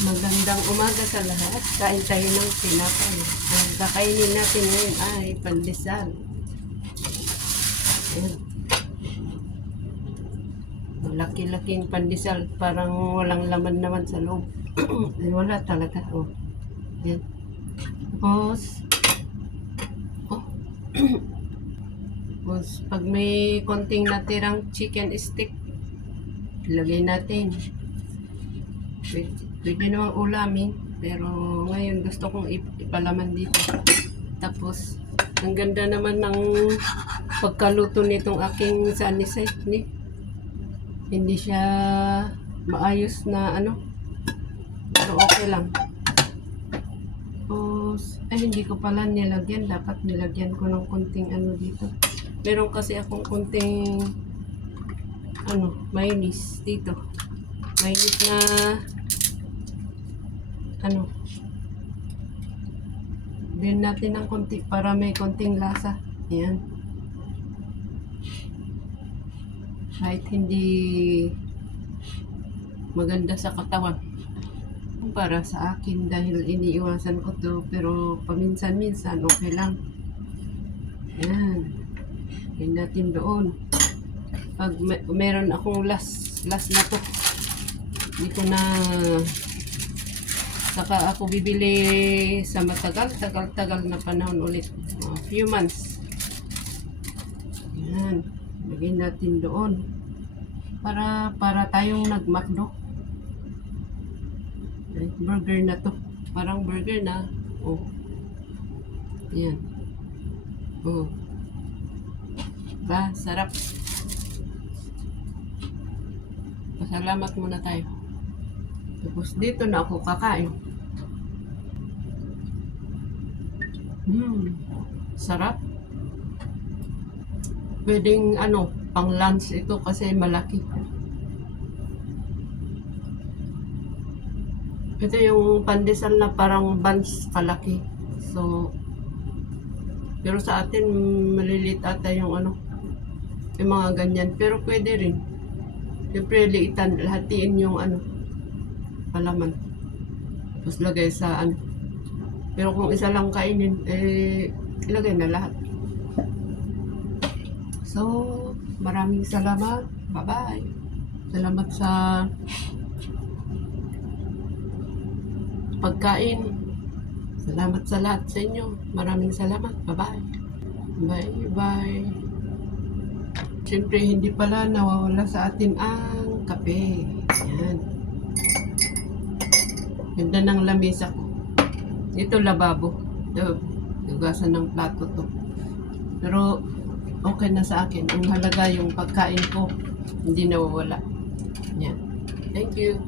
Magandang umaga sa lahat. Kain tayo ng tinapay. Ang kakainin natin ngayon ay pandesal. Ayan. Malaki-laking pandesal. Parang walang laman naman sa loob. Wala talaga. Oh. Ayan. Tapos, oh. Tapos, pag may konting natirang chicken stick, ilagay natin. Pwede namang ulamin, pero ngayon gusto kong ipalaman dito. Tapos, ang ganda naman ng pagkaluto nitong aking sunny side ni. Hindi siya maayos na ano, pero okay lang. Tapos, hindi ko pala nilagyan. Dapat nilagyan ko ng konting ano dito. Meron kasi akong konting mayonnaise dito. Mayonnaise na din natin ng konti para may konting lasa. Ayan. Kahit hindi maganda sa katawan. Para sa akin dahil iniiwasan ko to, pero paminsan-minsan okay lang. Ayan. Ayan natin doon. Pag meron akong last na to, hindi ko na saka ako bibili sa tagal na panahon ulit. Few months. Ayan. Lagyan natin doon. Para tayong nag-McDo. Burger na to. Parang burger na. Oh. Ayan. Oh. Ba, sarap. Pasalamat muna tayo. Tapos dito na ako kakain. Sarap. Pwedeng pang lunch ito kasi malaki. Ito yung pandesal na parang buns kalaki. So, pero sa atin maliliit ata yung yung mga ganyan. Pero pwede rin. Siyempre liitan, lahatiin yung palaman. Tapos lagay sa Pero kung isa lang kainin, ilagay na lahat. So, maraming salamat. Bye-bye. Salamat sa pagkain. Salamat sa lahat sa inyo. Maraming salamat. Bye-bye. Bye-bye. Siyempre, hindi pala nawawala sa atin ang kape. Ayan. Ganda ng lamesa ko. Ito lababo. Ito, hugasan ng plato to. Pero, okay na sa akin. Ang halaga yung pagkain ko, hindi nawawala. Ayan. Thank you.